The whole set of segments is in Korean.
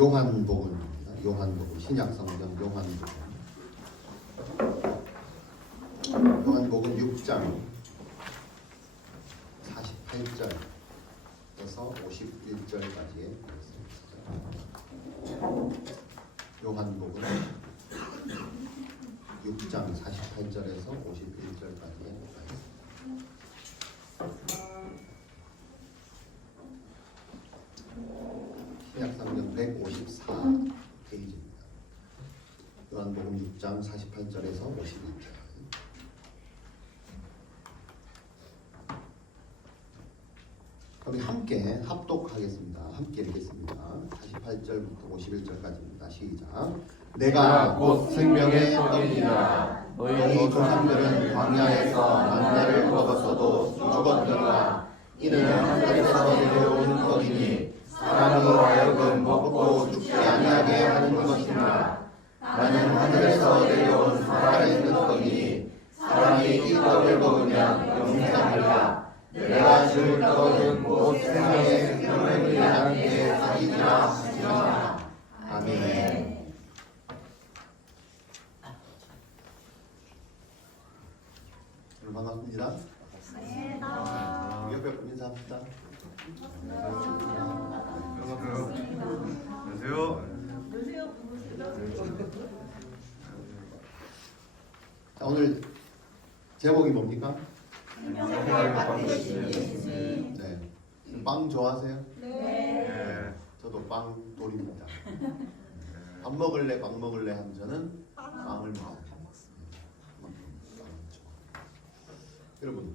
요한복음입니다. 요한복음, 신약성경 요한복음 6장 48절에서 51절까지의 말씀입니다. 요한복음 6장 48절에서 51절까지의 말씀. 신약성경 154페이지입니다. 요한복음 6장 48절에서 51절. 우리 함께 합독하겠습니다. 함께 읽겠습니다. 48절부터 51절까지입니다. 시작. 내가 곧 생명의 떡이니라. 너희 조상들은 광야에서 만나를 먹었어도 죽었더라. 이는 하늘에서 내려온 떡이니 사람으로 하여금 먹고 죽지 아니하게 하는 것이니라. 나는 하늘에서 내려온 살아있는 떡이니 사람이 이 떡을 먹으면 영생하리라. 내가 줄 떡은 곧 생명의 생명을 위한 내 살이니라 하시니라. 아멘. 오늘 반갑습니다. 옆에 분 인사합시다. 안녕하세요. 자, 오늘 제목이 뭡니까? 네. 빵 좋아하세요? 네. 저도 빵 돌입니다. 밥 먹을래, 빵 먹을래 하면 저는 빵을 먹어요. 여러분,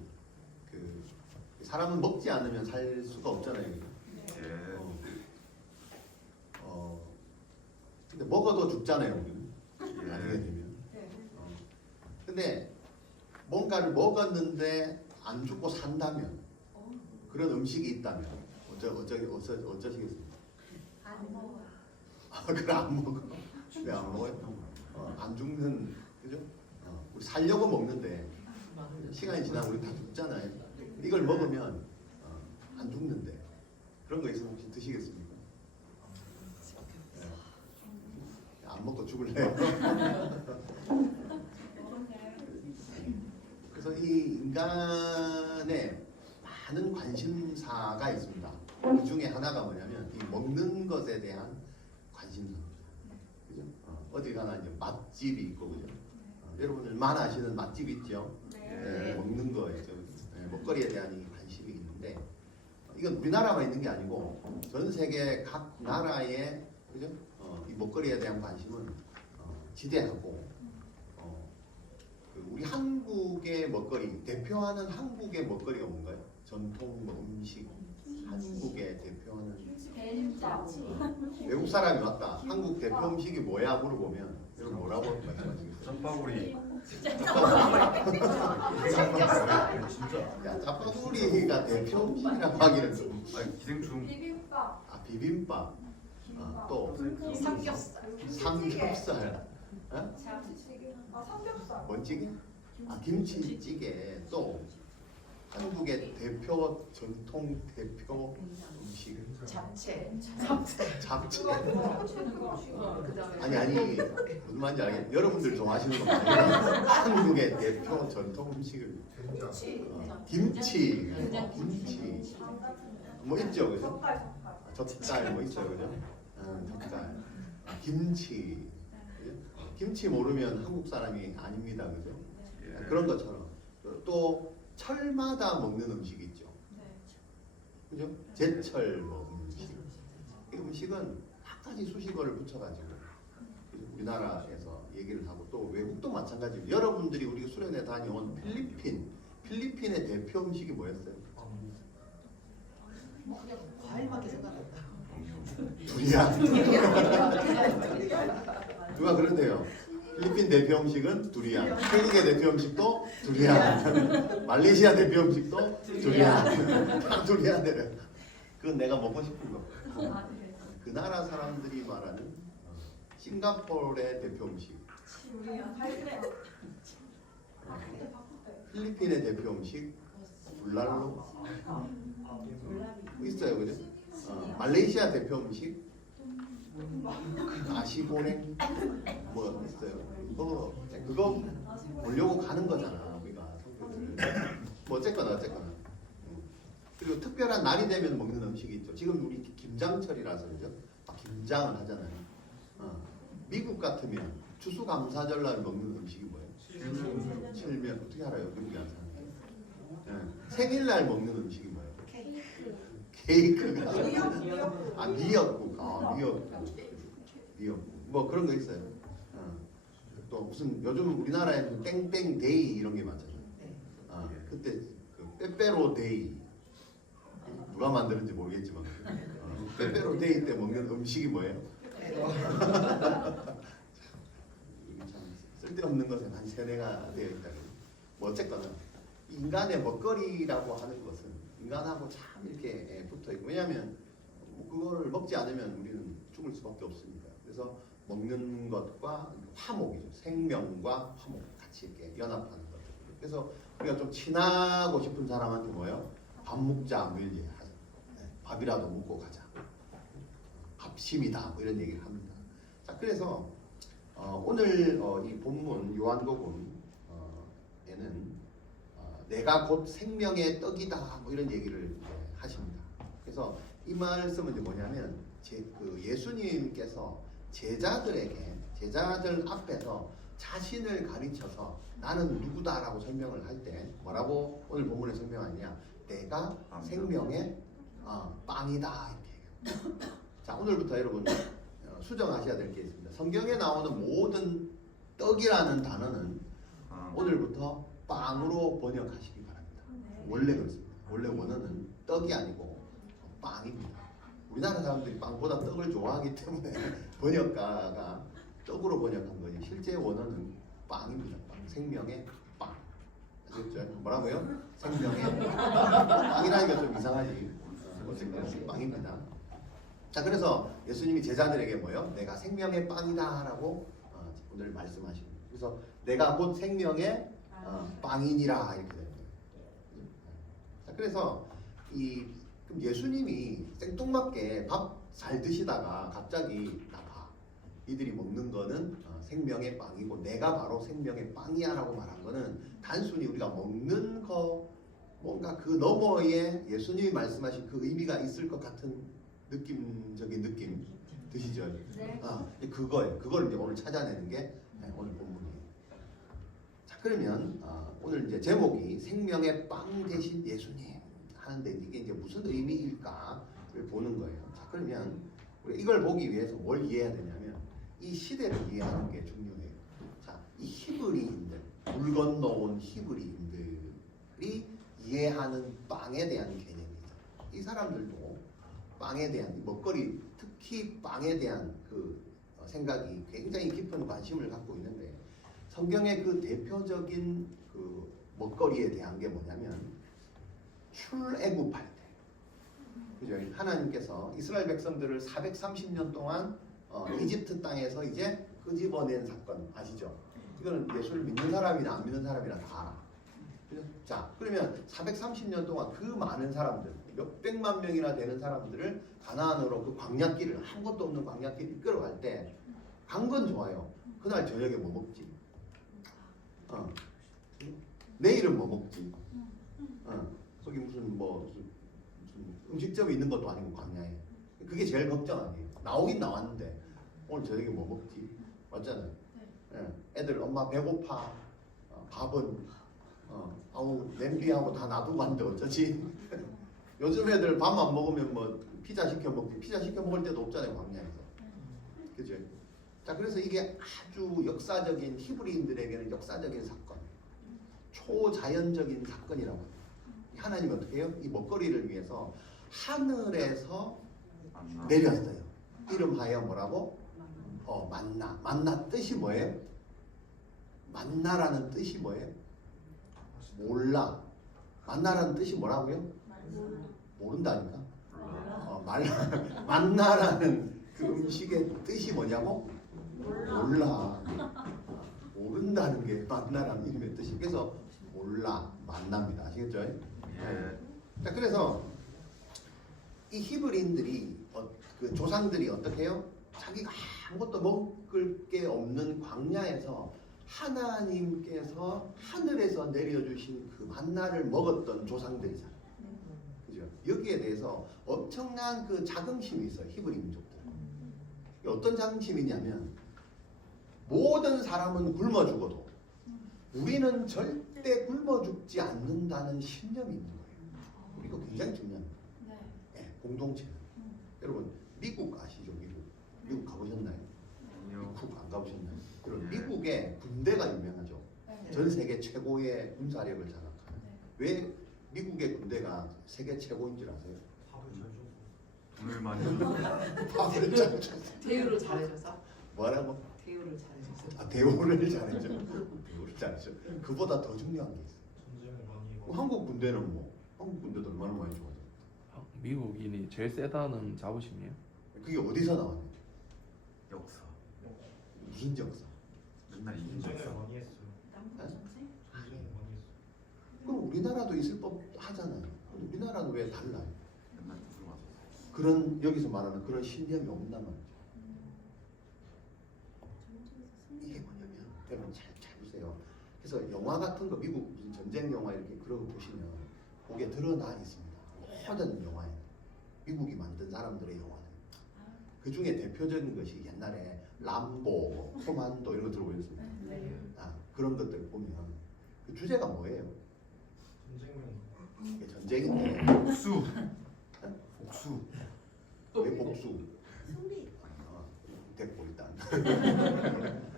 사람은 먹지 않으면 살 수가 없잖아요. 근데 먹어도 죽잖아요. 나중에 되면. 근데 뭔가를 먹었는데 안 죽고 산다면, 그런 음식이 있다면 어쩌시겠습니까? 안 먹어요. 그래 안 먹어. 왜 안 먹어요? 안 죽는, 그죠? 우리 살려고 먹는데 시간이 지나면 우리 다 죽잖아요. 이걸 먹으면 안 죽는데, 그런 거 있으면 혹시 드시겠습니까? 네. 안 먹고 죽을래요? 그래서 이 인간의 많은 관심사가 있습니다. 그 중에 하나가 뭐냐면 이 먹는 것에 대한 관심사입니다. 그죠? 어디 가나 이제 맛집이 있고, 그죠? 여러분들 많이 아시는 맛집 있죠? 네, 먹는 거죠. 네, 먹거리에 대한 이 관심이 있는데, 이건 우리나라만 있는 게 아니고 전 세계 각 나라의, 그죠? 이 먹거리에 대한 관심은 지대하고, 우리 한국의 먹거리, 대표하는 한국의 먹거리가 뭔가요? 전통 음식, 한국의 대표하는. 외국 사람이 왔다, 한국 대표 음식이 뭐야 물어보면 여러분 뭐라고 말씀하시겠어요? 짬바구리. 야, 짬바구리가 대표 음식이라고 하기는 좀. 기생충. 비빔밥. 비빔밥. 또 삼겹살. 참치찌개. 삼겹살. 뭔 찌개? 김치찌개. 또 한국의 전통 대표 음식. 잡채. 잡채. 아니 무슨 말인지 알겠어요. 여러분들 좋아하시는 건 아니에요. 한국의 대표 전통 음식을. 김치. 뭐 있죠, 그죠? 젓갈 뭐 있죠, 그죠? 젓갈. 김치. 김치 모르면 한국 사람이 아닙니다, 그죠? 그런 것처럼 또 철마다 먹는 음식 있죠. 그죠? 제철 먹는 음식. 이 음식은 한 가지 수식어를 붙여가지고 우리나라에서 얘기를 하고, 또 외국도 마찬가지입니다. 여러분들이 우리 수련회 다녀온 필리핀의 대표 음식이 뭐였어요? 과일밖에 생각 안 나. 두리안. 누가 그런데요? 필리핀 대표 음식은 두리안, 태국의 대표 음식도 두리안, 말레이시아 대표 음식도 두리안. 다 두리안이래요. 그건 내가 먹고 싶은 거. 그 나라 사람들이 말하는 싱가포르의 대표 음식, 필리핀의 대표 음식 불랄로 있어요, 그죠? 말레이시아 대표 음식 아시고랭 뭐 있어요. 그거 보려고 가는 거잖아 우리가 성교를. 뭐 어쨌거나. 그리고 특별한 날이 되면 먹는 음식이 있죠. 지금 우리 김장철이라서 그죠? 김장을 하잖아요. 미국 같으면 추수감사절날 먹는 음식이 뭐예요? 칠면. 어떻게 알아요? 미국에 안 사는. 생일날 먹는 음식이 뭐예요? 케이크가. 미역국. 미역국. 뭐 그런 거 있어요. 또 무슨 요즘 우리나라에는 땡땡 데이 이런 게 많잖아요. 그때 그 빼빼로 데이 누가 만드는지 모르겠지만 빼빼로 데이 때 먹는 음식이 뭐예요? 참 쓸데없는 것은 한 세뇌가 되어 있다. 뭐 어쨌거나 인간의 먹거리라고 하는 것은 인간하고 참 이렇게 붙어 있고, 왜냐하면 그거를 먹지 않으면 우리는 죽을 수밖에 없습니다. 그래서 먹는 것과 화목이죠. 생명과 화목 같이 이렇게 연합하는 것. 그래서 우리가 좀 친하고 싶은 사람한테 뭐예요? 밥 먹자 뭐 이런 얘기 하죠. 밥이라도 먹고 가자. 밥심이다 뭐 이런 얘기를 합니다. 자, 그래서 오늘 이 본문 요한복음에는 내가 곧 생명의 떡이다 뭐 이런 얘기를 하십니다. 그래서 이 말씀은 이제 뭐냐면 예수님께서 제자들 앞에서 자신을 가르쳐서 나는 누구다라고 설명을 할 때 뭐라고 오늘 본문에 설명하느냐? 내가 생명의 빵이다 이렇게 얘기해요. 자, 오늘부터 여러분 수정하셔야 될 게 있습니다. 성경에 나오는 모든 떡이라는 단어는 오늘부터 빵으로 번역하시기 바랍니다. 원래 그렇습니다. 원래 원어는 떡이 아니고 빵입니다. 우리나라 사람들이 빵보다 떡을 좋아하기 때문에 번역가가 떡으로 번역한 거지 실제 원어는 빵입니다. 빵. 생명의 빵. 아시겠죠? 뭐라고요? 생명의 빵이라니까 좀 이상하지. 어쨌든 빵입니다. 자, 그래서 예수님이 제자들에게 뭐요? 내가 생명의 빵이다라고 오늘 말씀하십니다. 그래서 내가 곧 생명의 빵이니라 이렇게 됩니다. 자, 그래서 그럼 예수님이 생뚱맞게 밥 잘 드시다가 갑자기 나봐. 이들이 먹는 거는 생명의 빵이고 내가 바로 생명의 빵이야라고 말한 거는 단순히 우리가 먹는 거 뭔가 그 너머에 예수님이 말씀하신 그 의미가 있을 것 같은 느낌적인 느낌 드시죠? 네. 그거예요. 그걸 이제 오늘 찾아내는 게 오늘 본문이에요. 자, 그러면 오늘 이제 제목이 생명의 빵 대신 예수님 하는데 이게 이제 무슨 의미일까를 보는 거예요. 자, 그러면 우리 이걸 보기 위해서 뭘 이해해야 되냐면 이 시대를 이해하는 게 중요해요. 자, 이 히브리인들, 물 건너온 히브리인들이 이해하는 빵에 대한 개념이죠. 이 사람들도 빵에 대한 먹거리, 특히 빵에 대한 그 생각이 굉장히 깊은 관심을 갖고 있는데 성경의 그 대표적인 그 먹거리에 대한 게 뭐냐면 출애굽할 때, 그죠? 하나님께서 이스라엘 백성들을 430년 동안 이집트 땅에서 이제 끄집어낸 사건 아시죠? 이거는 예수를 믿는 사람이나 안 믿는 사람이나 다 알아. 그죠? 자, 그러면 430년 동안 그 많은 사람들, 몇백만 명이나 되는 사람들을 가나안으로 그 광야길을 아무것도 없는 광야길을 이끌어갈 때 간 건 좋아요. 그날 저녁에 뭐 먹지? 내일은 뭐 먹지? 거기 무슨 음식점이 있는 것도 아니고 광야에. 그게 제일 걱정 아니에요. 나오긴 나왔는데 오늘 저녁에 뭐 먹지? 맞잖아요. 애들 엄마 배고파. 밥은 아우 냄비하고 다 놔두고 왔는데 어쩌지? 요즘 애들 밥 안 먹으면 뭐 피자 시켜 먹지. 피자 시켜 먹을 때도 없잖아요, 광야에서. 그죠? 자, 그래서 이게 아주 역사적인 히브리인들에게는 역사적인 사건, 초자연적인 사건이라고 합니다. 하나님이 어떻게 해요? 이 먹거리를 위해서 하늘에서 내렸어요. 이름하여 뭐라고? 만나. 만나 뜻이 뭐예요? 만나라는 뜻이 뭐예요? 몰라. 만나라는 뜻이 뭐라고요? 모른다니까. 만나라는 그 음식의 뜻이 뭐냐고? 몰라. 모른다는 게 만나라는 이름의 뜻이. 그래서 몰라. 만납니다. 아시겠죠? 자, 그래서 이 히브리인들이 그 조상들이 어떻게 해요? 자기가 아무것도 먹을 게 없는 광야에서 하나님께서 하늘에서 내려주신 그 만나를 먹었던 조상들이잖아요. 그죠? 여기에 대해서 엄청난 그 자긍심이 있어요. 히브리 민족들. 어떤 자긍심이냐면 모든 사람은 굶어 죽어도 우리는 절대 굶어 죽지 않는다는 신념이 있는 거예요. 이거 굉장히 중요합니다. 네, 공동체는. 여러분 미국 아시죠? 미국 가보셨나요? 아니요. 미국 안 가보셨나요? 여러분 미국의 군대가 유명하죠. 전 세계 최고의 군사력을 장악하는. 왜 미국의 군대가 세계 최고인 줄 아세요? 돈을 많이 밥을 잘 줬어요. 대우를 잘해줘서. 뭐라고? 대우를 잘해줘서. 아, 대우를 잘했죠. 대우를 잘했죠. 그보다 더 중요한 게 있어요. 한국 군대는 뭐 한국 군대도 얼마나 많이 좋아져. 미국인이 제일 세다는 자부심이에요. 그게 어디서 나왔냐? 역사. 무슨 역사? 맨날 이긴 역사. 그럼 우리나라도 있을 법 하잖아요. 근데 우리나라는 왜 달라요? 맨날 들어와서. 그런 여기서 말하는 그런 신념이 없단 말이죠. 이게 뭐냐면 여러분 잘 보세요. 그래서 영화 같은 거 미국 무슨 전쟁 영화 이렇게 그런 거 보시면 그게 드러나 있습니다. 모든 영화에 미국이 만든 사람들의 영화는 그 중에 대표적인 것이 옛날에 람보, 코만도 이런 거 들어보셨습니까? 아, 그런 것들 보면 그 주제가 뭐예요? 이게 전쟁인데 복수. 복수. 왜 복수? 승리. 됐고 일단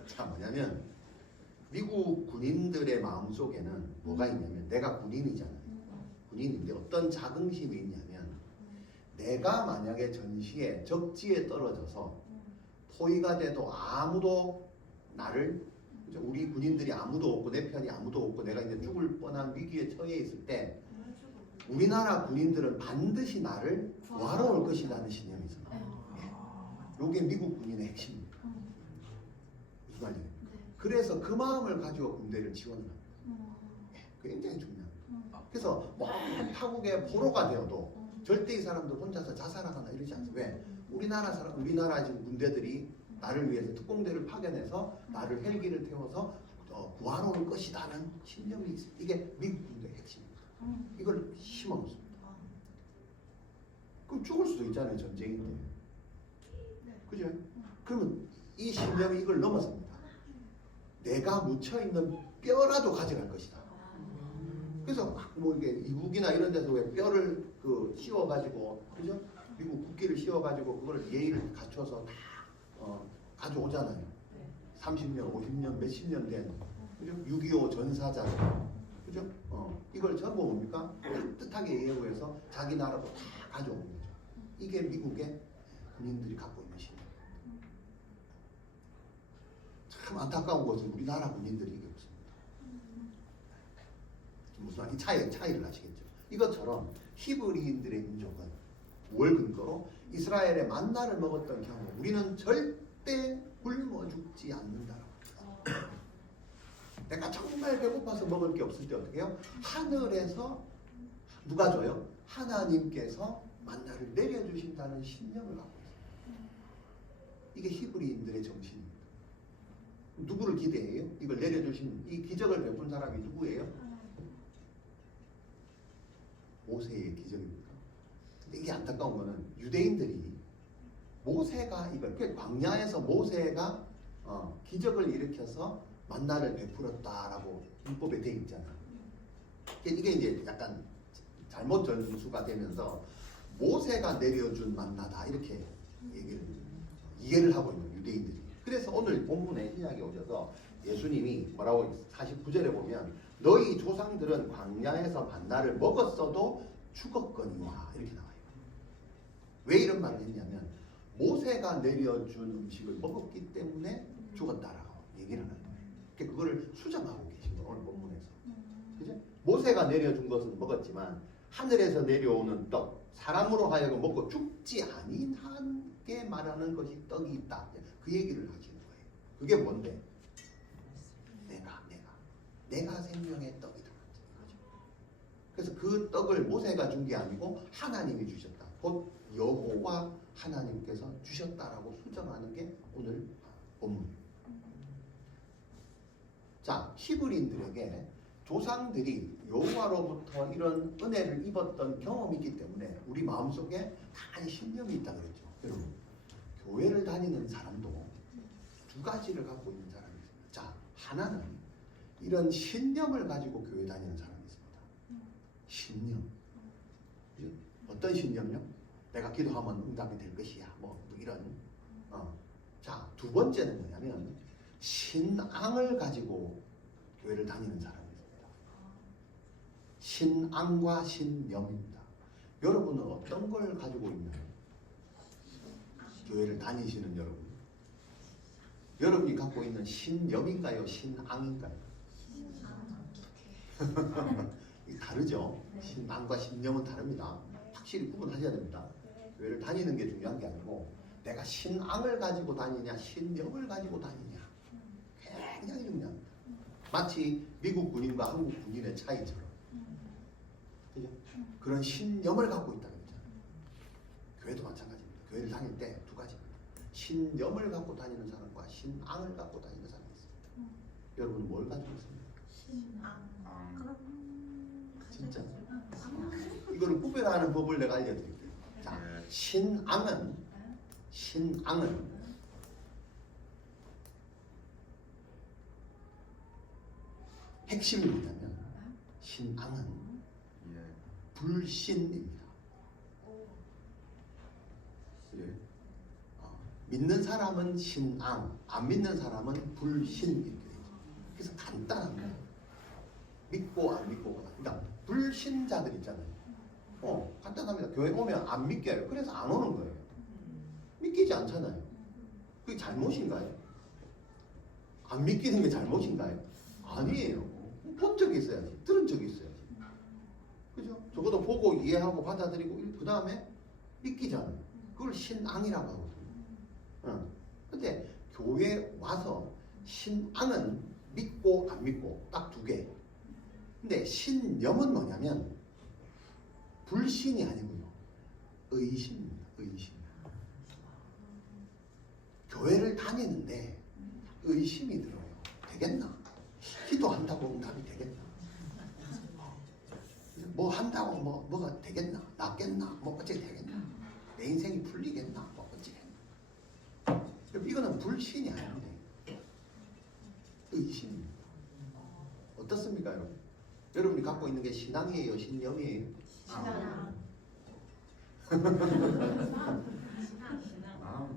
자 뭐냐면 미국 군인들의 마음속에는 뭐가 있냐면 내가 군인이잖아요. 군인인데 어떤 자긍심이 있냐면 내가 만약에 전시에 적지에 떨어져서 포위가 돼도 아무도 나를 그죠? 우리 군인들이 아무도 없고 내 편이 아무도 없고 내가 이제 죽을 뻔한 위기에 처해 있을 때 우리나라 군인들은 반드시 나를 구하러 올 것이라는 신념이 있어요. 이게 미국 군인의 핵심입니다. 무슨 말이에요? 그래서 그 마음을 가지고 군대를 지원을 합니다. 굉장히 중요합니다. 그래서 먼 타국의 포로가 되어도 절대 이 사람들 혼자서 자살하거나 이러지 않습니다. 왜? 우리나라 지금 군대들이 나를 위해서 특공대를 파견해서 나를 헬기를 태워서 구하러 올 것이라는 신념이 있습니다. 이게 미국 군대의 핵심입니다. 이걸 심어놓습니다. 그럼 죽을 수도 있잖아요. 전쟁인데. 그죠? 그러면 이 신념이 이걸 넘어섭니다. 내가 묻혀있는 뼈라도 가져갈 것이다. 그래서 뭐 이게 이북이나 이런 데서 왜 뼈를 그 씌워가지고, 그죠? 미국 국기를 씌워가지고 그걸 예의를 갖춰서 다 가져오잖아요. 30년, 50년, 몇십 년 된, 그죠? 6.25 전사자, 그죠? 이걸 전부 뭡니까? 따뜻하게 예우해서 자기 나라로 다 가져오는 거죠. 이게 미국의 군인들이 갖고 있는 신념. 참 안타까운 것은 우리나라 군인들이 이게 없습니다. 무슨 말, 이 차이를 아시겠죠? 이것처럼 히브리인들의 민족은 뭘 근거로 이스라엘의 만나를 먹었던 경우 우리는 절대 굶어 죽지 않는다라고 합니다. 내가 정말 배고파서 먹을 게 없을 때 어떻게 해요? 하늘에서 누가 줘요? 하나님께서 만나를 내려주신다는 신념을 갖고 있어요. 이게 히브리인들의 정신입니다. 누구를 기대해요? 이걸 내려주신 이 기적을 베푼 사람이 누구예요? 모세의 기적입니까? 근데 이게 안타까운 거는 유대인들이 모세가 이걸 광야에서 모세가 기적을 일으켜서 만나를 베풀었다라고 율법에 돼 있잖아. 이게 이제 약간 잘못 전수가 되면서 모세가 내려준 만나다 이렇게 이해를 하고 있는 유대인들이. 그래서 오늘 본문에 신약에 오셔서 예수님이 뭐라고 49절에 보면 너희 조상들은 광야에서 만나를 먹었어도 죽었거니와 이렇게 나와요. 왜 이런 말을 했냐면 모세가 내려준 음식을 먹었기 때문에 죽었다라고 얘기를 하는 거예요. 그거를 수정하고 계신 거예요. 오늘 본문에서. 그죠? 모세가 내려준 것은 먹었지만 하늘에서 내려오는 떡, 사람으로 하여금 먹고 죽지 아니하게 말하는 것이 떡이 있다. 그 얘기를 하시는 거예요. 그게 뭔데? 내가 생명의 떡이다. 그래서 그 떡을 모세가 준 게 아니고 하나님이 주셨다. 곧 여호와 하나님께서 주셨다라고 수정하는 게 오늘 본문. 자, 히브리인들에게 조상들이 여호와로부터 이런 은혜를 입었던 경험이 있기 때문에 우리 마음속에 강한 신념이 있다 그랬죠. 여러분, 교회를 다니는 사람도 두 가지를 갖고 있는 사람이 있습니다. 자, 하나는 이런 신념을 가지고 교회 다니는 사람이 있습니다. 신념. 그죠? 어떤 신념요? 내가 기도하면 응답이 될 것이야. 뭐 이런. 자, 두 번째는 뭐냐면 신앙을 가지고 교회를 다니는 사람이 있습니다. 신앙과 신념입니다. 여러분은 어떤 걸 가지고 있나요? 교회를 다니시는 여러분. 여러분이 갖고 있는 신념인가요? 신앙인가요? 이게 다르죠? 신앙과 신념은 다릅니다. 확실히 구분하셔야 됩니다. 교회를 다니는 게 중요한 게 아니고 내가 신앙을 가지고 다니냐 신념을 가지고 다니냐 굉장히 중요합니다. 마치 미국 군인과 한국 군인의 차이처럼 그죠? 그런 신념을 갖고 있다는 거잖아요. 교회도 마찬가지입니다. 교회를 다닐 때 두 가지입니다. 신념을 갖고 다니는 사람과 신앙을 갖고 다니는 사람이 있습니다. 여러분은 뭘 가지고 있습니까? 진짜 이거를 구별하는 법을 내가 알려드릴게요. 자, 신앙은 핵심이 뭐냐면 신앙은 불신입니다. 예. 믿는 사람은 신앙, 안 믿는 사람은 불신 이렇게 되죠. 그래서 간단한 거예요. 믿고 안 믿고가. 그러니까 불신자들 있잖아요. 간단합니다. 교회 오면 안 믿겨요. 그래서 안 오는 거예요. 믿기지 않잖아요. 그게 잘못인가요? 안 믿기는 게 잘못인가요? 아니에요. 본 적이 있어야지. 들은 적이 있어야지. 그죠? 적어도 보고 이해하고 받아들이고 그 다음에 믿기잖아요. 그걸 신앙이라고 하거든요. 근데 교회 와서 신앙은 믿고 안 믿고 딱 두 개. 근데 신념은 뭐냐면 불신이 아니고요. 의심입니다. 의심. 교회를 다니는데 의심이 들어요. 되겠나? 기도한다고 응답이 되겠나? 뭐 한다고 뭐가 되겠나? 낫겠나? 뭐 어떻게 되겠나? 내 인생이 풀리겠나? 뭐 어찌겠나? 이거는 불신이 아닙니다. 의심입니다. 어떻습니까, 여러분? 여러분이 갖고 있는 게 신앙이에요, 신념이에요?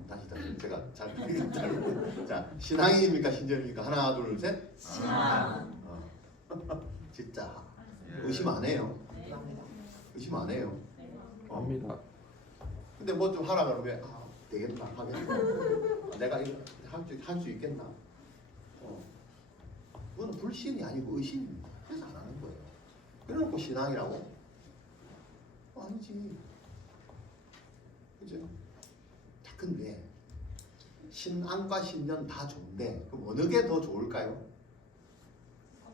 다시 제가 잘 자, 신앙입니까, 신념입니까? 하나, 둘, 셋. 신앙. 진짜 의심 안 해요. 의심 안 해요. 압니다. 근데 뭐 좀 하라 그러면 되겠나 하겠나? 내가 이거 할 수 있겠나? 그거는 불신이 아니고 의심입니다. 그래서 안 하는 거예요. 그래놓고 신앙이라고? 아니지. 그죠? 자, 근데 신앙과 신념 다 좋은데 그럼 어느 게 더 좋을까요?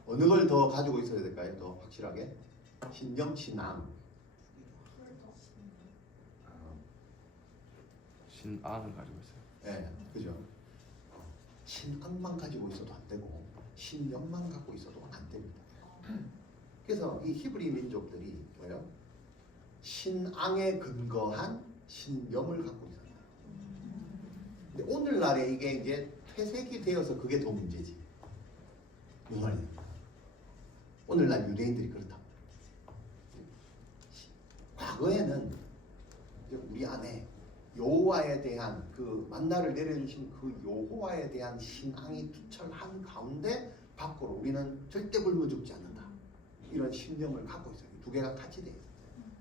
어느 걸 더 가지고 있어야 될까요? 더 확실하게? 신념, 신앙. 신앙을 가지고 있어요. 네, 그죠? 신앙만 가지고 있어도 안 되고 신념만 갖고 있어도 안 됩니다. 그래서 이 히브리 민족들이 뭐예요? 신앙에 근거한 신념을 갖고 있어요. 근데 오늘날에 이게 이제 퇴색이 되어서 그게 더 문제지. 무슨 말입니까? 오늘날 유대인들이 그렇다. 과거에는 우리 안에 여호와에 대한 그 만나를 내려주신 그 여호와에 대한 신앙이 투철한 가운데 밖으로 우리는 절대 굶어 죽지 않는다. 이런 신념을 갖고 있어요. 두 개가 같이 돼 있어요.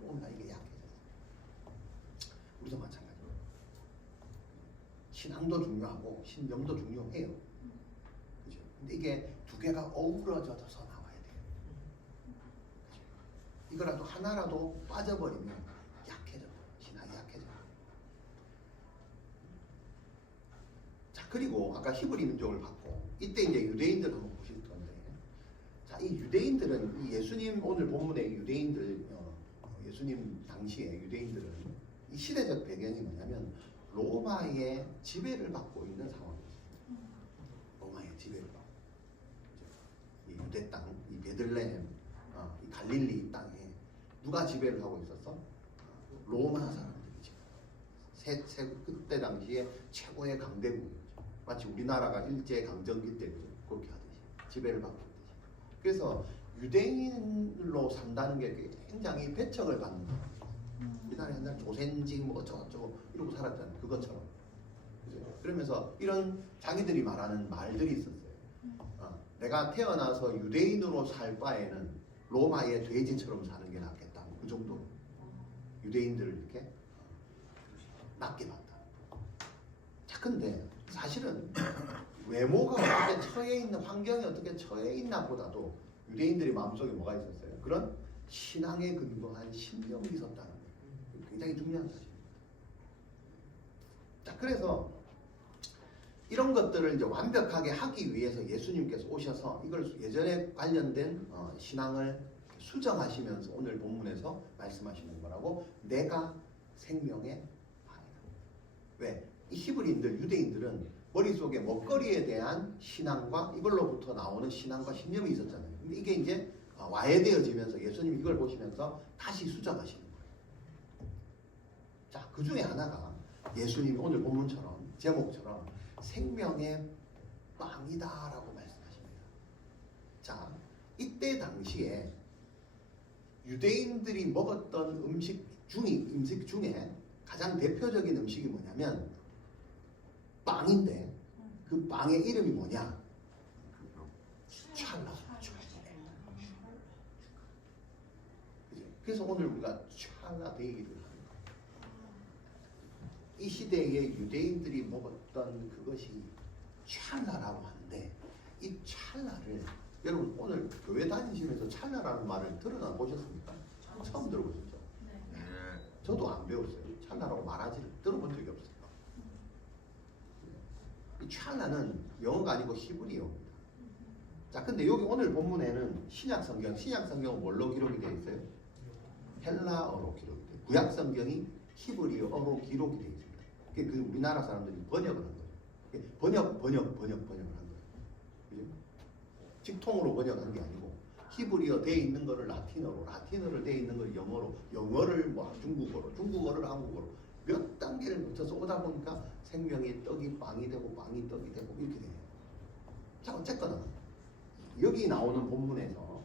오늘날 이게 약해졌어요. 우리도 마찬가지예요. 신앙도 중요하고 신념도 중요해요. 그죠? 근데 이게 두 개가 어우러져서 나와야 돼요. 그죠? 이거라도 하나라도 빠져버리면 약해져요. 신앙이 약해져요. 자, 그리고 아까 히브리 민족을 갖고 이때 이제 유대인들 한번 보실 건데, 자, 이 유대인들은 이 예수님 오늘 본문의 유대인들 예수님 당시에 유대인들은 이 시대적 배경이 뭐냐면 로마의 지배를 받고 있는 상황이었어요. 로마의 지배를 받고 이 유대 땅, 이 베들레헴, 이 갈릴리 땅에 누가 지배를 하고 있었어? 로마 사람들이 지배. 그때 당시에 최고의 강대국이었죠. 마치 우리나라가 일제 강점기 때 그렇게 하듯이 지배를 받고 있듯이. 그래서 유대인으로 산다는 게 굉장히 배척을 받는 거예요. 우리나라 옛날 조센직 뭐 어쩌고저쩌고 이러고 살았잖아요. 그것처럼. 그죠? 그러면서 이런 자기들이 말하는 말들이 있었어요. 내가 태어나서 유대인으로 살 바에는 로마의 돼지처럼 사는 게 낫겠다. 그 정도. 유대인들을 이렇게 낮게 봤다. 자, 근데 사실은 외모가 어떻게 처해 있는, 환경이 어떻게 처해 있나 보다도 유대인들이 마음속에 뭐가 있었어요? 그런 신앙에 근거한 신념이 있었다는 거예요. 굉장히 중요한 사실입니다. 자, 그래서 이런 것들을 이제 완벽하게 하기 위해서 예수님께서 오셔서 이걸 예전에 관련된 신앙을 수정하시면서 오늘 본문에서 말씀하시는 거라고, 내가 생명의 방이다. 왜? 이 히브리인들, 유대인들은 머릿속에 먹거리에 대한 신앙과 이걸로부터 나오는 신앙과 신념이 있었잖아요. 근데 이게 이제 와해되어지면서 예수님이 이걸 보시면서 다시 수정하시는 거예요. 자, 그 중에 하나가 예수님이 오늘 본문처럼, 제목처럼 생명의 빵이다라고 말씀하십니다. 자, 이때 당시에 유대인들이 먹었던 음식 중에 가장 대표적인 음식이 뭐냐면 빵인데, 그 빵의 이름이 뭐냐? 찰나. 그래서 오늘 우리가 찰나 데이를 하는 거예요. 이 시대에 유대인들이 먹었던 그것이 찰나라고 하는데, 이 찰나를 여러분 오늘 교회 다니시면서 찰나라는 말을 들어나 보셨습니까? 처음 들어보셨죠? 네. 저도 안 배웠어요. 찰나라고 말하지를 들어본 적이 없어요. 이 찰나는 영어가 아니고 히브리어입니다. 자, 근데 여기 오늘 본문에는 신약 성경은 뭘로 기록이 되어 있어요? 헬라어로 기록이 돼요. 구약 성경이 히브리어로 기록이 되어 있습니다. 그 우리나라 사람들이 번역을 한 거예요. 번역을 한 거예요. 그죠? 직통으로 번역한 게 아니고 히브리어 돼 있는 거를 라틴어를 돼 있는 걸 영어를 뭐 중국어를 한국어로 몇 단계를 거쳐서 오다 보니까 생명의 떡이 빵이 되고 빵이 떡이 되고 이렇게 돼요. 자, 어쨌거나 여기 나오는 본문에서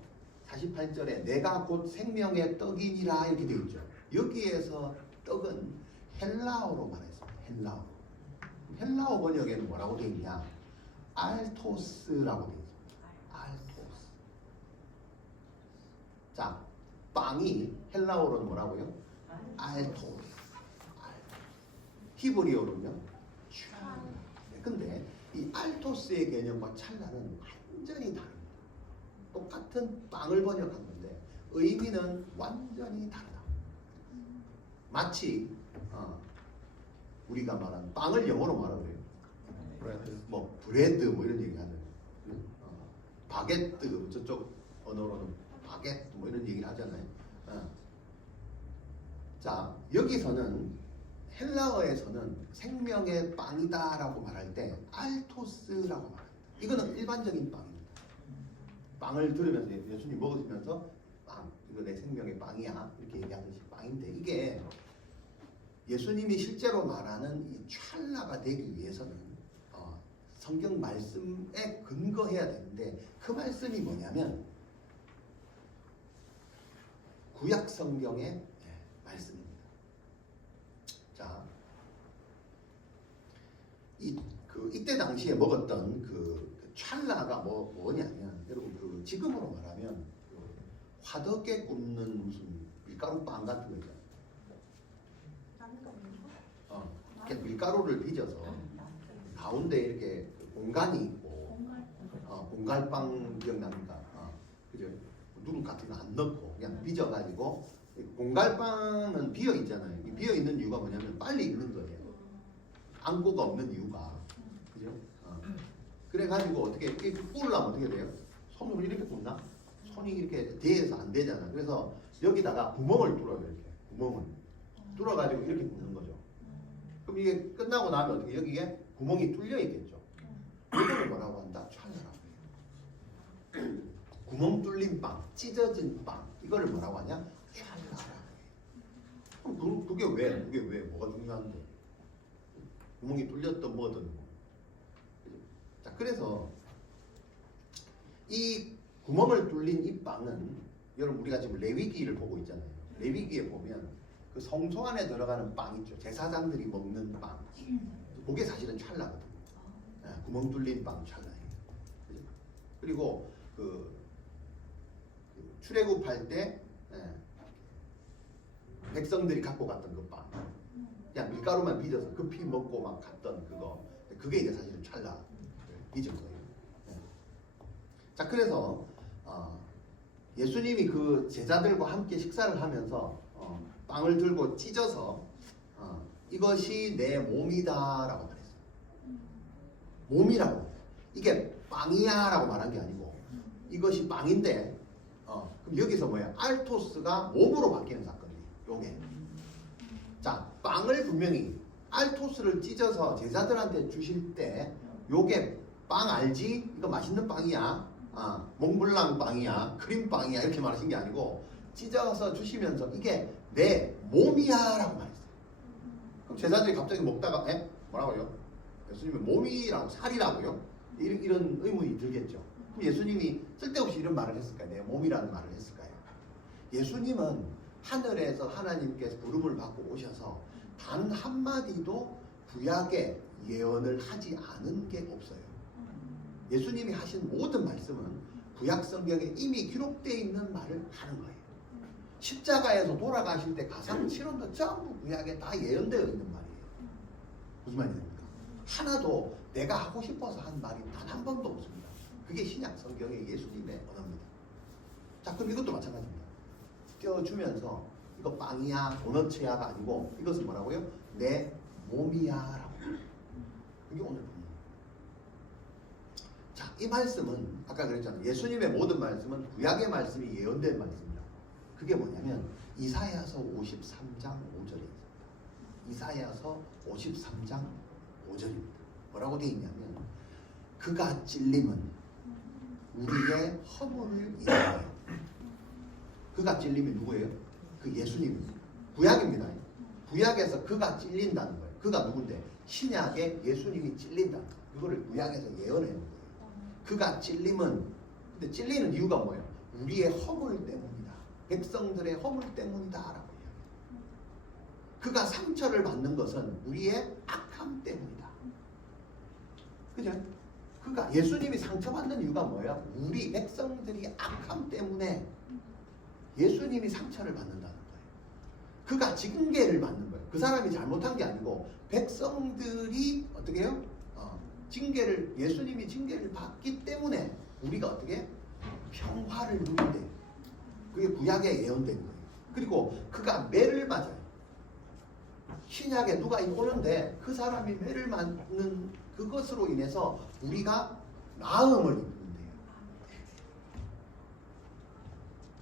48절에 내가 곧 생명의 떡이니라 이렇게 되어 있죠. 여기에서 떡은 헬라어로 말했습니다. 헬라어 번역에는 뭐라고 되어 있냐? 알토스라고 되어 있습니다. 알토스. 자, 빵이 헬라어로는 뭐라고요? 알토스. 히브리어로는요? 찰나. 근데 이 알토스의 개념과 찰나는 완전히 다릅니다. 똑같은 빵을 번역한 건데 의미는 완전히 다르다. 마치 우리가 말하는 빵을 영어로 뭐라 그래요? 뭐 브레드 뭐 이런 얘기 하잖아요. 바게트, 저쪽 언어로는 바게트 뭐 이런 얘기를 하잖아요. 자, 여기서는 헬라어에서는 생명의 빵이다라고 말할 때 알토스라고 말합니다. 이거는 일반적인 빵입니다. 빵을 들으면서 예수님 먹으시면서 빵, 이거 내 생명의 빵이야 이렇게 얘기하듯이 빵인데, 이게 예수님이 실제로 말하는 이 찰나가 되기 위해서는 성경 말씀에 근거해야 되는데, 그 말씀이 뭐냐면 구약 성경의 말씀입니다. 자, 이때 당시에 먹었던 그 찰나가 뭐냐면, 여러분 지금으로 말하면 화덕에 굽는 무슨 밀가루 빵 같은 거 있잖아요. 이렇게 밀가루를 빚어서 가운데 이렇게 공간이 있고, 공갈빵 기억납니까? 그죠? 누룩 같은 거 안 넣고 그냥 빚어가지고, 공갈빵은 비어 있잖아요. 이 비어 있는 이유가 뭐냐면 빨리 익는 거예요. 안구가 없는 이유가, 그죠? 그래가지고 어떻게 구우려면 어떻게 돼요? 손으로 이렇게 굽나? 손이 이렇게 대해서 안 되잖아. 그래서 여기다가 구멍을 뚫어요. 이렇게 구멍을. 뚫어가지고 이렇게 넣는 거죠. 그럼 이게 끝나고 나면 어떻게 여기에 구멍이 뚫려 있겠죠. 이거를 뭐라고 한다? 찰나라고 해요. 구멍 뚫린 빵, 찢어진 빵, 이거를 뭐라고 하냐? 찰나라. 그럼 그게 왜 뭐가 중요한데? 구멍이 뚫렸든 뭐든. 자, 그래서 이 구멍을 뚫린 이 빵은 여러분 우리가 지금 레위기를 보고 있잖아요. 레위기에 보면 그 성소 안에 들어가는 빵 있죠. 제사장들이 먹는 빵. 그게 사실은 찰나거든요. 구멍 뚫린 빵 찰나예요. 그죠? 그리고 그 출애굽할 때 백성들이 갖고 갔던 그 빵, 그냥 밀가루만 빚어서 급히 먹고 막 갔던 그거, 그게 이제 사실은 찰나 빚은 거예요. 자, 그래서 예수님이 그 제자들과 함께 식사를 하면서 빵을 들고 찢어서 이것이 내 몸이다라고 말했어요. 몸이라고. 이게 빵이야라고 말한 게 아니고 이것이 빵인데 그럼 여기서 뭐야? 알토스가 몸으로 바뀌는 사건이에요. 요게. 자, 빵을 분명히 알토스를 찢어서 제자들한테 주실 때 요게 빵 알지? 이거 맛있는 빵이야. 몽블랑 빵이야. 크림 빵이야. 이렇게 말하신 게 아니고 찢어서 주시면서 이게 내 몸이야라고 말했어요. 그럼 제자들이 갑자기 먹다가 뭐라고요? 예수님의 몸이라고 살이라고요? 이런 의문이 들겠죠. 그럼 예수님이 쓸데없이 이런 말을 했을까요? 내 몸이라는 말을 했을까요? 예수님은 하늘에서 하나님께서 부름을 받고 오셔서 단 한마디도 구약의 예언을 하지 않은 게 없어요. 예수님이 하신 모든 말씀은 구약 성경에 이미 기록되어 있는 말을 하는 거예요. 십자가에서 돌아가실 때 가상 실험도 전부 구약에 다 예언되어 있는 말이에요. 무슨 말입니까? 하나도 내가 하고 싶어서 한 말이 단 한 번도 없습니다. 그게 신약 성경의 예수님의 언어입니다. 자, 그럼 이것도 마찬가지입니다. 띄워주면서 이거 빵이야, 도너츠야가 아니고 이것은 뭐라고요? 내 몸이야라고. 이게 오늘 본문. 자, 이 말씀은 아까 그랬잖아요. 예수님의 모든 말씀은 구약의 말씀이 예언된 말씀입니다. 그게 뭐냐면 이사야서 53장 5절에 있습니다. 이사야서 53장 5절입니다. 뭐라고 되어 있냐면 그가 찔림은 우리의 허물을 인하여. 그가 찔림이 누구예요? 그 예수님입니다. 구약입니다. 구약에서 그가 찔린다는 거예요. 그가 누군데? 신약에 예수님이 찔린다는 거예요. 그거를 구약에서 예언해놓은 거예요. 그가 찔림은, 근데 찔리는 이유가 뭐예요? 우리의 허물 때문이다. 백성들의 허물 때문이다 라고 이야기해요. 그가 상처를 받는 것은 우리의 악함 때문이다. 그죠? 그가 예수님이 상처받는 이유가 뭐예요? 우리 백성들이 악함 때문에 예수님이 상처를 받는다는 거예요. 그가 징계를 받는 거예요. 그 사람이 잘못한 게 아니고 백성들이 어떻게 해요? 예수님이 징계를 받기 때문에 우리가 어떻게 평화를 누린대. 그게 구약에 예언된 거예요. 그리고 그가 매를 맞아요. 신약에 누가 오는데 그 사람이 매를 맞는 그것으로 인해서 우리가 나음을 입는데요.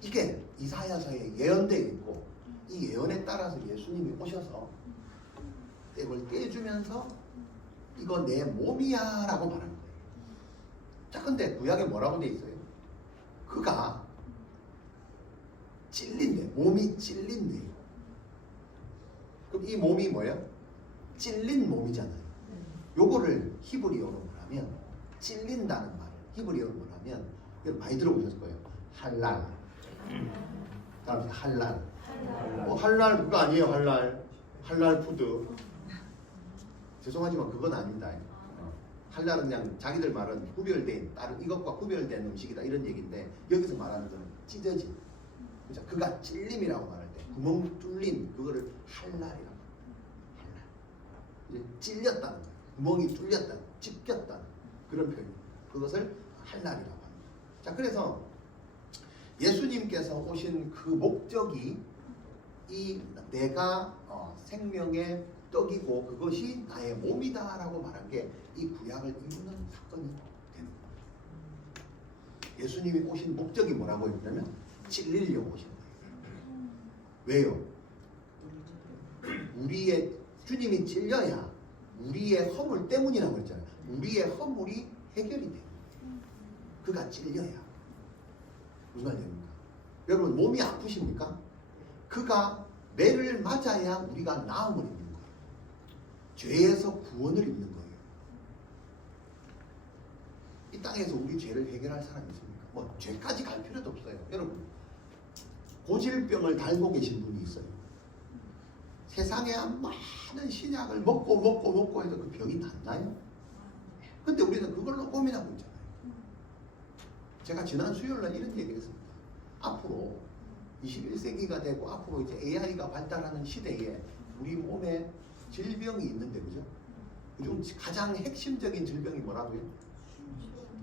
이게 이사야서에 예언되어 있고 이 예언에 따라서 예수님이 오셔서 이걸 떼주면서 이거 내 몸이야 라고 말하는 거예요. 자, 근데 구약에 뭐라고 돼 있어요? 그가 찔린대. 몸이 찔린대요. 그럼 이 몸이 뭐예요? 찔린 몸이잖아요. 요거를 히브리어로 말하면 찔린다는 말을 히브리어로 말하면 많이 들어보셨을 거예요. 할랄. 다음 할랄. 할랄 그거 아니에요. 할랄 푸드. 죄송하지만 그건 아닙니다. 할랄은 그냥 자기들 말은 구별된 다른 이것과 구별된 음식이다 이런 얘기인데 여기서 말하는 거는 찢어진. 그죠? 그가 찔림이라고 말할 때 구멍 뚫린 그거를 할랄이라고 합니다. 할랄. 찔렸다는 거예요. 구멍이 뚫렸다, 찢겼다 그런 표현. 그것을 할랄이라고 합니다. 자, 그래서 예수님께서 오신 그 목적이 이 내가 생명의 떡이고 그것이 나의 몸이다라고 말한 게 이 구약을 이루는 사건이 되는 거예요. 예수님이 오신 목적이 뭐라고 했냐면 찔리려고 오신 거예요. 왜요? 우리의 주님이 찔려야 우리의 허물 때문이라고 했잖아요. 우리의 허물이 해결이 돼요. 그가 찔려야. 무슨 말입니까? 여러분 몸이 아프십니까? 그가 매를 맞아야 우리가 나음을 입는 거예요. 죄에서 구원을 입는 거예요. 이 땅에서 우리 죄를 해결할 사람이 있습니까? 뭐 죄까지 갈 필요도 없어요. 여러분 고질병을 달고 계신 분이 있어요. 세상에 많은 신약을 먹고 해서 그 병이 낫나요? 근데 우리는 그걸로 고민하고 있잖아요. 제가 지난 수요일날 이런 얘기했습니다. 앞으로 21세기가 되고 앞으로 이제 AI가 발달하는 시대에 우리 몸에 질병이 있는데 그죠? 그중 가장 핵심적인 질병이 뭐라고요?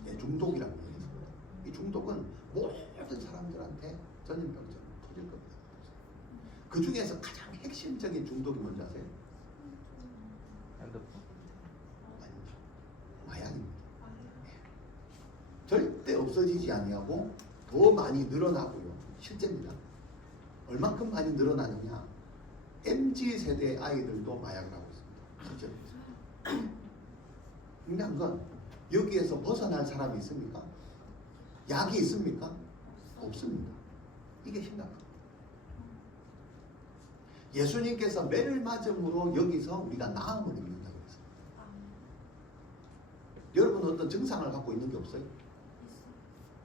네, 중독이라고 해요. 이 중독은 모든 사람들한테 전염병처럼 터질 겁니다. 그 중에서 가장 핵심적인 중독이 뭔지 아세요? 핸드폰. 아닙니다. 마약입니다. 절대 없어지지 아니하고 더 많이 늘어나고요. 실제입니다. 얼만큼 많이 늘어나느냐? MZ 세대 아이들도 마약을 하고 있습니다. 실제입니다. 중요한 건 여기에서 벗어날 사람이 있습니까? 약이 있습니까? 없습니다. 이게 심각합니다. 예수님께서 매를 맞음으로 여기서 우리가 나음을 입는다고 했습니다. 여러분은 어떤 증상을 갖고 있는 게 없어요?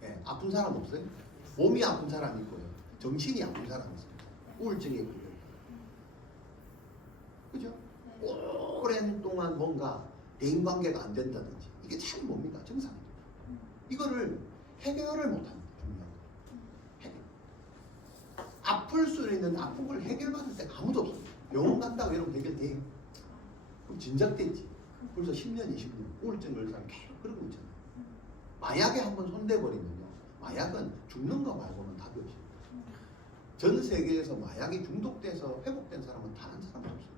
네, 아픈 사람 없어요? 몸이 아픈 사람이 있고요. 정신이 아픈 사람이 있습니다. 우울증에 걸려요. 그죠? 오랜 동안 뭔가 대인관계가 안 된다든지 이게 참 뭡니까? 증상입니다. 이거를 해결을 못합니다. 중요한 거. 해결. 아플 수 있는 아픈 걸 해결받을 때 아무도 없어요. 병원 간다고 여러분 해결돼요? 그럼 진작됐지. 벌써 10년, 20년 우울증 걸린 사람 계속 그러고 있잖아요. 마약에 한번 손대버리면요. 마약은 죽는 거 말고는 답이 없습니다. 전 세계에서 마약이 중독돼서 회복된 사람은 단 한 사람도 없습니다.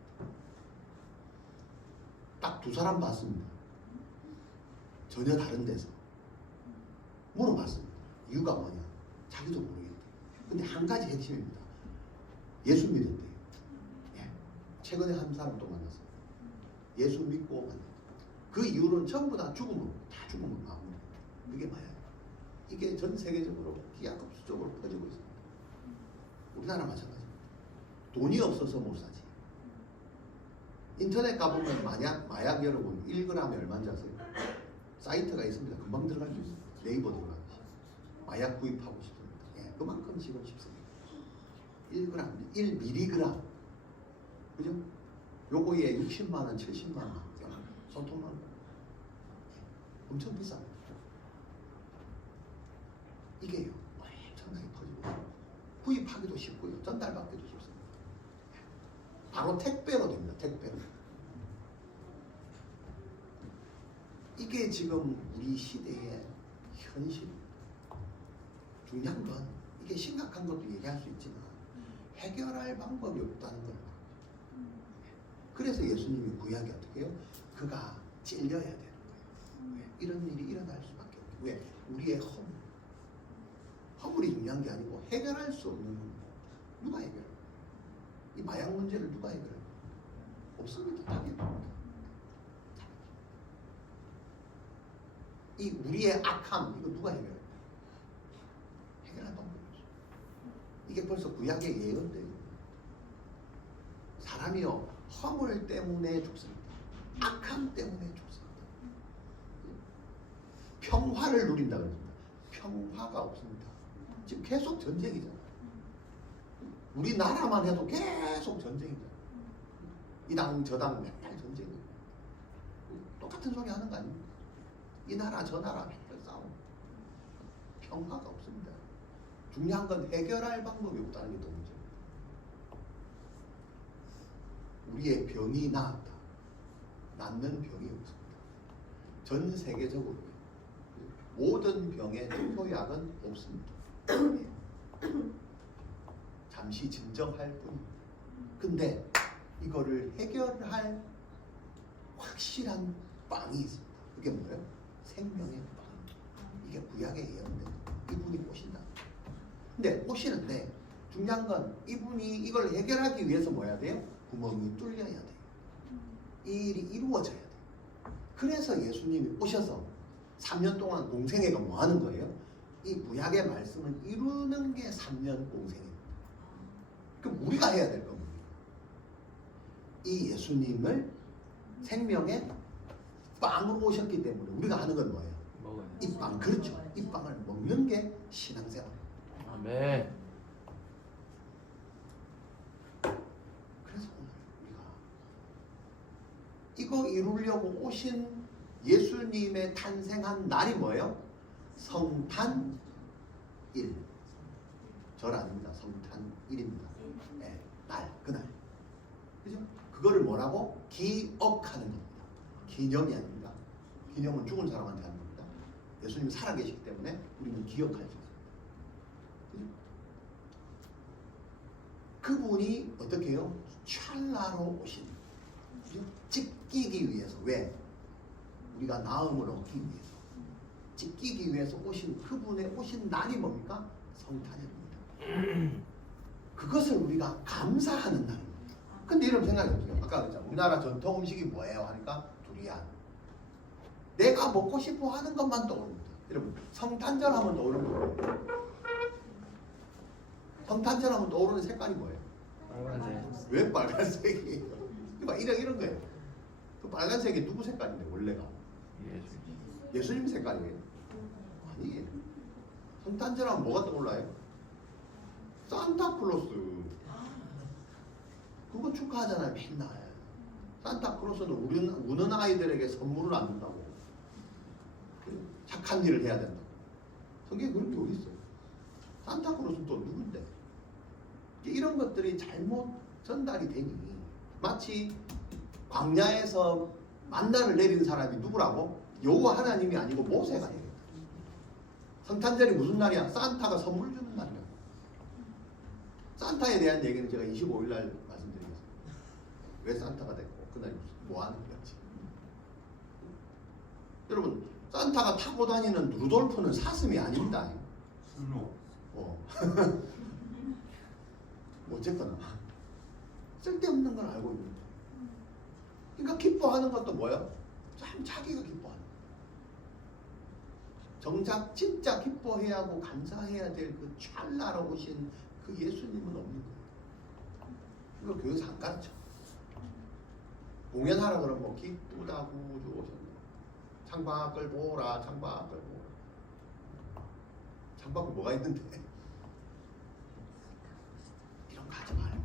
딱 두 사람 봤습니다. 전혀 다른 데서. 물어봤습니다. 이유가 뭐냐? 자기도 모르겠대요. 근데 한 가지 핵심입니다. 예수 믿었대요. 예. 최근에 한 사람 또 만났어요. 예수 믿고 만났대요. 그 이유는 전부 다 죽음으로 마무리. 그게 마약이에요. 이게 전 세계적으로 기하급수적으로 퍼지고 있습니다. 우리나라 마찬가지입니다. 돈이 없어서 못 사지. 인터넷 가보면 마약 여러분 1g에 얼마인지 아세요? 사이트가 있습니다. 금방 들어갈 수 있습니다. 네이버 들어가듯이. 마약 구입하고 싶습니다. 예, 그만큼 지금 쉽습니다. 1g, 1mg. 그죠? 요거에 60만원, 70만원. 손톱만. 엄청 비쌉니다. 이게요. 엄청나게 퍼지고 있습니다. 구입하기도 쉽고요. 전달받기도 쉽습니다. 바로 택배로 됩니다. 택배로. 이게 지금 우리 시대의 현실입니다. 중요한 건 이게 심각한 것도 얘기할 수 있지만 해결할 방법이 없다는 겁니다. 그래서 예수님이 구약이 어떻게 해요? 그가 찔려야 되는 거예요. 왜? 이런 일이 일어날 수밖에 없어요. 왜? 우리의 허물이 중요한 게 아니고 해결할 수 없는 허물. 누가 해결해요? 이 마약 문제를 누가 해결해요? 없습니다. 답이 없습니다. 이 우리의 악함 이거 누가 해결해요? 해결할 방법이 없어요. 이게 벌써 구약의 예언돼요. 사람이요 허물 때문에 죽습니다. 악함 때문에 죽습니다. 평화를 누린다 그럽니다. 평화가 없습니다. 지금 계속 전쟁이잖아요. 우리나라만 해도 계속 전쟁이잖아요. 이 당 저 당 맨날 전쟁이에요. 똑같은 소리 하는 거 아닙니까? 이 나라 저 나라 맨날 싸우고 평화가 없습니다. 중요한 건 해결할 방법이 없다는 게 더 문제입니다. 우리의 병이 나았다. 낫는 병이 없습니다. 전 세계적으로 모든 병의 특효약은 없습니다. 잠시 진정할 뿐입니다. 근데 이거를 해결할 확실한 빵이 있습니다. 그게 뭐예요? 생명의 빵. 이게 구약의 예언입니다. 이분이 오신다. 근데 오시는데 중요한 건 이분이 이걸 해결하기 위해서 뭐 해야 돼요? 구멍이 뚫려야 돼요. 이 일이 이루어져야 돼요. 그래서 예수님이 오셔서 3년 동안 공생애가 뭐 하는 거예요? 이 구약의 말씀을 이루는 게 3년 공생애입니다. 그럼 우리가 해야 될 겁니다. 이 예수님을 생명의 빵으로 오셨기 때문에 우리가 하는 건 뭐예요? 먹어요. 이 빵, 그렇죠. 이 빵을 먹는 게 신앙생활. 아멘. 그래서 오늘 우리가 이거 이루려고 오신 예수님의 탄생한 날이 뭐예요? 성탄일. 절 아닙니다. 성탄일입니다. 네, 날, 그날. 그죠? 그거를 뭐라고? 기억하는 겁니다. 기념이 아닙니다. 기념은 죽은 사람한테 하는 겁니다. 예수님이 살아계시기 때문에 우리는 기억할 수 있습니다. 그죠? 그분이 어떻게 해요? 찰나로 오신, 그죠? 찢기기 위해서. 왜? 우리가 나음을 얻기 위해서, 찢기기 위해서 오신 그분의 오신 날이 뭡니까? 성탄입니다. 그것을 우리가 감사하는 날입니다. 근데 여러분 생각해보세요. 아까 그랬잖아요. 우리나라 전통 음식이 뭐예요? 하니까 두리안. 내가 먹고 싶어 하는 것만 떠오릅니다. 여러분 성탄절 하면 떠오르는 거예요. 성탄절 하면 떠오르는 색깔이 뭐예요? 빨간색. 왜 빨간색이에요? 이런 거예요. 그 빨간색이 누구 색깔인데 원래가? 예수. 예수님 색깔이에요? 아니에요. 성탄절 하면 뭐가 떠올라요? 산타클로스. 그거 축하하잖아요, 맨날. 산타클로스는 우는 아이들에게 선물을 안 준다고. 착한 일을 해야 된다고. 성경에 그런 게 어디 있어요? 산타클로스는 또 누군데? 이런 것들이 잘못 전달이 되니 마치 광야에서 만나를 내린 사람이 누구라고? 여호와 하나님이 아니고 모세가 되겠다. 성탄절이 무슨 날이야? 산타가 선물 주는 날이야. 산타에 대한 얘기는 제가 25일 날 말씀드리겠습니다. 왜 산타가 됐고 그날 뭐 하는 건지. 여러분 산타가 타고 다니는 루돌프는 사슴이 아닙니다. 순로. 어쨌거나 쓸데없는 걸 알고 있는 거예요. 그러니까 기뻐하는 것도 뭐예요? 참 자기가 기뻐하는 거예요. 정작 진짜 기뻐해야 하고 감사해야 될 그 찰나로 오신 그 예수님은 없는 거예요. 이걸 교회에서 안 가르쳐. 공연하라 그러면 뭐 기쁘다고 오셨네. 창밖을 보라, 창밖을 보라. 창밖에 뭐가 있는데? 이런 거 하지 말고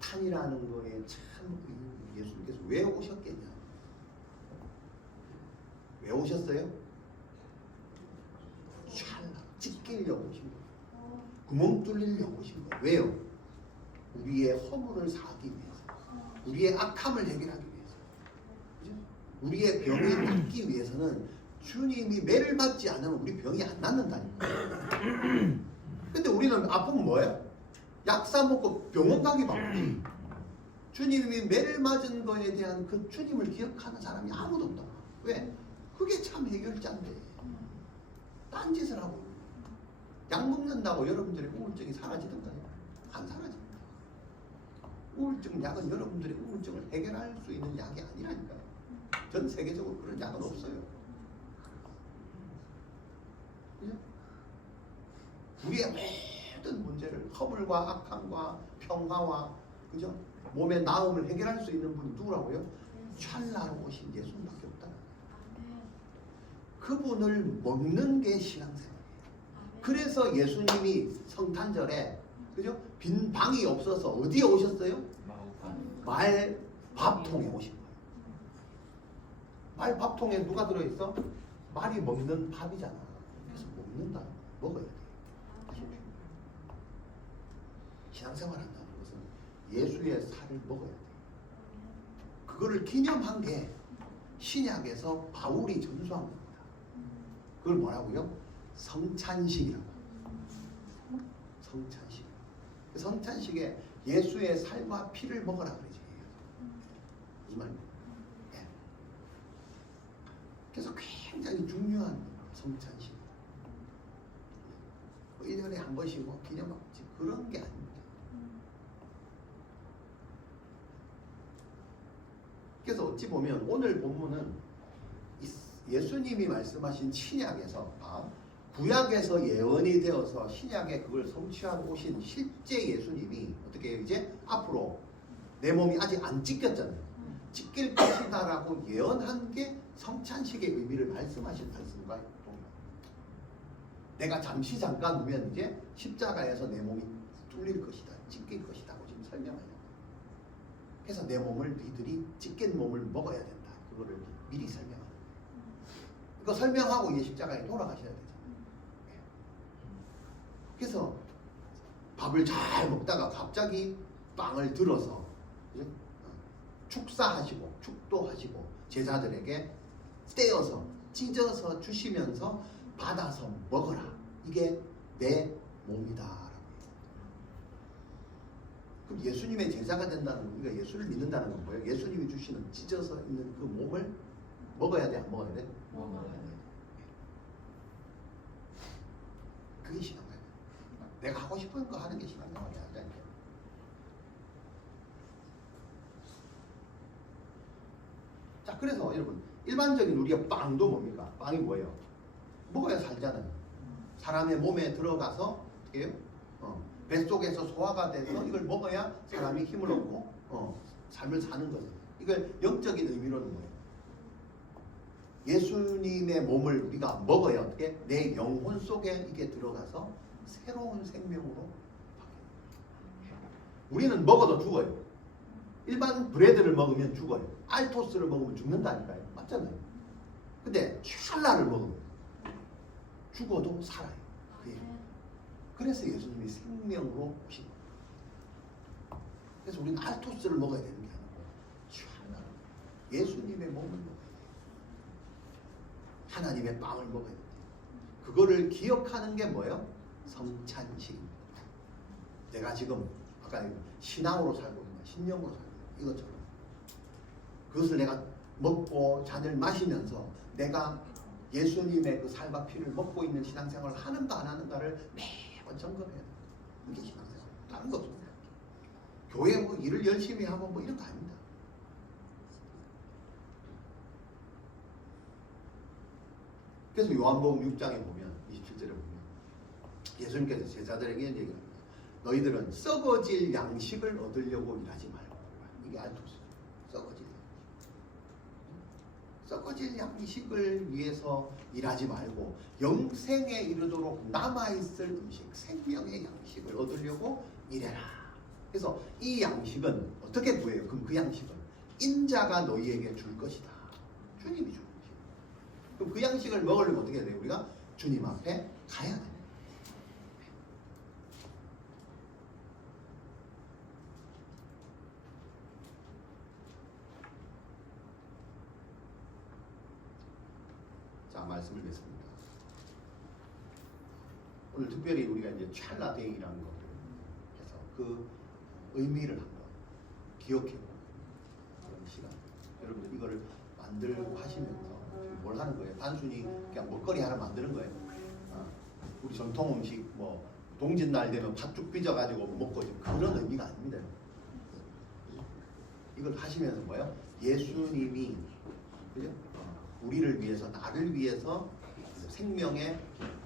성탄이라는 거에 참 예수님께서 왜 오셨겠냐? 왜 오셨어요? 찰나 찢기려고 오신 거예요. 구멍 뚫리려고 오신 거예요. 왜요? 우리의 허물을 사하기 위해서, 우리의 악함을 해결하기 위해서, 그죠? 우리의 병이 낫기 위해서는 주님이 매를 맞지 않으면 우리 병이 안 낫는다니까. 근데 우리는 아프면 뭐예요? 약 사 먹고 병원 가기 바쁘지. 주님이 매를 맞은 거에 대한 그 주님을 기억하는 사람이 아무도 없다. 왜? 그게 참 해결자인데 딴짓을 하고 있는 거예요. 약 먹는다고 여러분들의 우울증이 사라지던가요? 안 사라집니다. 우울증 약은 여러분들의 우울증을 해결할 수 있는 약이 아니라니까요. 전 세계적으로 그런 약은 없어요. 그죠? 우리의 모든 문제를 허물과 악함과 평화와 그죠? 몸의 나음을 해결할 수 있는 분이 누구라고요? 찰나로 오신 예수님밖에 없다. 그분을 먹는 게 신앙생활이에요. 그래서 예수님이 성탄절에 그죠? 빈 방이 없어서 어디에 오셨어요? 말밥통에 오신 거예요. 말밥통에 누가 들어있어? 말이 먹는 밥이잖아. 그래서 먹는다. 먹어야 돼. 신앙생활 한다는 것은 예수의 살을 먹어야 돼. 그거를 기념한 게 신약에서 바울이 전수한 겁니다. 그걸 뭐라고요? 성찬식이라고. 성찬식. 성찬식에 예수의 살과 피를 먹어라 그러지. 무슨 말입니까? 예. 그래서 굉장히 중요한 성찬식. 뭐 1년에 한 번씩 뭐 기념하지 그런 게 아닙니다. 어찌 보면 오늘 본문은 예수님이 말씀하신 신약에서 구약에서 예언이 되어서 신약에 그걸 성취하고 오신 실제 예수님이 어떻게 해요? 이제 앞으로 내 몸이 아직 안 찢겼잖아요. 찢길 것이다라고 예언한 게 성찬식의 의미를 말씀하신 말씀과 동일합니다. 내가 잠깐 누면 이제 십자가에서 내 몸이 뚫릴 것이다, 찢길 것이다고 지금 설명하려고. 그래서 내 몸을 너희들이 찢긴 몸을 먹어야 된다. 그거를 미리 설명하는 거예요. 이거 설명하고 이제 십자가에 돌아가셔야 되잖아요. 그래서 밥을 잘 먹다가 갑자기 빵을 들어서 축사하시고 축도하시고 제자들에게 떼어서 찢어서 주시면서 받아서 먹어라. 이게 내 몸이다. 그럼 예수님의 제자가 된다는 건, 우리가 예수를 믿는다는 건 뭐예요? 예수님이 주시는 찢어서 있는 그 몸을 먹어야 돼, 안 먹어야 돼? 먹어야 돼. 그게 신앙생활. 내가 하고 싶은 거 하는 게 신앙생활이야. 자, 그래서 여러분, 일반적인 우리가 빵도 뭡니까? 빵이 뭐예요? 먹어야 살잖아요. 사람의 몸에 들어가서 어떻게 해요? 뱃속에서 소화가 돼서 이걸 먹어야 사람이 힘을 얻고 삶을 사는 거죠. 이걸 영적인 의미로는 뭐예요? 예수님의 몸을 우리가 먹어야 어떻게? 내 영혼 속에 이게 들어가서 새로운 생명으로 바뀌어요. 우리는 먹어도 죽어요. 일반 브레드를 먹으면 죽어요. 알토스를 먹으면 죽는다니까요. 맞잖아요. 근데 찰나를 먹으면 죽어도 살아요. 그래서 예수님이 생명으로 오신 거예요. 그래서 우리는 알토스를 먹어야 되는 게 아니고 찰나를 예수님의 몸을 먹어야 돼요. 하나님의 빵을 먹어야 돼요. 그거를 기억하는 게 뭐예요? 성찬식입니다. 내가 지금 아까 신앙으로 살고 있는 거야. 신령으로 살고 있는 거야. 이것처럼 그것을 내가 먹고 잔을 마시면서 내가 예수님의 그 살과 피를 먹고 있는 신앙생활을 하는가 안 하는가를 매번 점검해야 돼요. 이게 신앙생활. 다른 거 없습니다. 교회 뭐 일을 열심히 하고 뭐 이런 거 아닙니다. 그래서 요한복음 6장에 보면 27절에 보면 예수님께서 제자들에게 이런 얘기를 합니다. 너희들은 썩어질 양식을 얻으려고 일하지 말고. 이게 알토스. 썩어질 양식을 위해서 일하지 말고 영생에 이르도록 남아있을 음식, 생명의 양식을 얻으려고 일해라. 그래서 이 양식은 어떻게 구해요? 그럼 그 양식은 인자가 너희에게 줄 것이다. 주님이 주는 것이다. 그럼 그 양식을 먹으려면 어떻게 해야 돼요? 우리가 주님 앞에 가야 돼요. 말씀을 맺습니다. 오늘 특별히 우리가 이제 찰나데이라는 것을 해서 그 의미를 한번 기억해보는 그런 시간. 여러분들 이거를 만들고 하시면서 뭘 하는 거예요? 단순히 그냥 먹거리 하나 만드는 거예요. 우리 전통 음식 뭐 동짓날 되면 팥죽 빚어가지고 먹고 그런 의미가 아닙니다. 이걸 하시면서 뭐예요? 예수님이 그죠? 우리를 위해서, 나를 위해서 생명의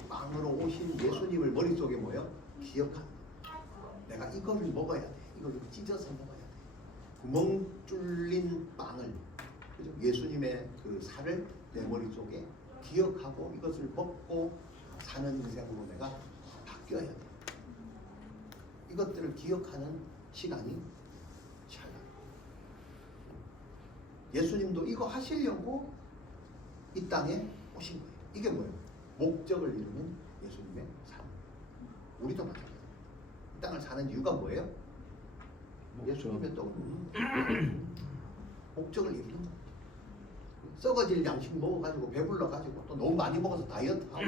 빵으로 오신 예수님을 머릿속에 뭐예요? 기억하는 거예요. 내가 이거를 먹어야 돼. 이걸 찢어서 먹어야 돼. 구멍 뚫린 빵을, 그죠? 예수님의 그 살을 내 머릿속에 기억하고 이것을 먹고 사는 인생으로 내가 바뀌어야 돼. 이것들을 기억하는 시간이 찰나. 예수님도 이거 하시려고 이 땅에 오신 거예요. 이게 뭐예요? 목적을 이루는 예수님의 삶. 우리도 마찬가지예요. 이 땅을 사는 이유가 뭐예요? 예수님의 또 목적을 이루는 거예요. 썩어질 양식 먹어가지고 배불러가지고 또 너무 많이 먹어서 다이어트하고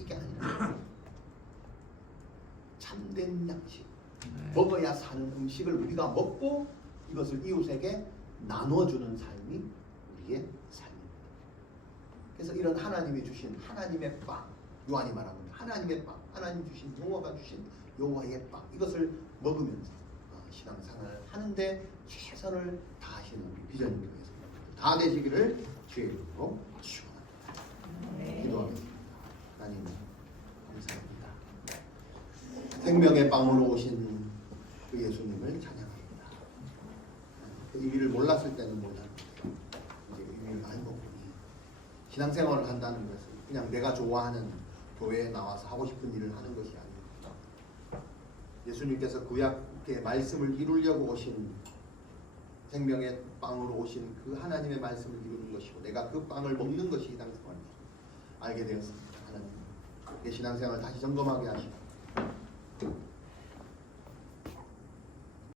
이게 아니라 참된 양식. 먹어야 사는 음식을 우리가 먹고 이것을 이웃에게 나눠주는 삶이 우리의 삶입니다. 그래서 이런 하나님이 주신 하나님의 빵, 요한이 말하고 있는 하나님의 빵, 하나님 주신 여호와가 주신 여호와의 빵, 이것을 먹으면서 신앙생활을 하는데 최선을 다하시는 우리 비전교회에서 다 되시기를 주의 이름으로 축원합니다. 기도합니다. 하나님 감사합니다. 생명의 빵으로 오신 그 예수님을 찬양합니다. 그 의미를 몰랐을 때는 몰랐는데 이제 의미를 알고 보니 신앙생활을 한다는 것은 그냥 내가 좋아하는 교회에 나와서 하고 싶은 일을 하는 것이 아닙니다. 예수님께서 구약의 말씀을 이루려고 오신 생명의 빵으로 오신 그 하나님의 말씀을 이루는 것이고 내가 그 빵을 먹는 것이 신앙생활입니다. 알게 되었습니다. 하나님 내 신앙생활을 다시 점검하게 하시고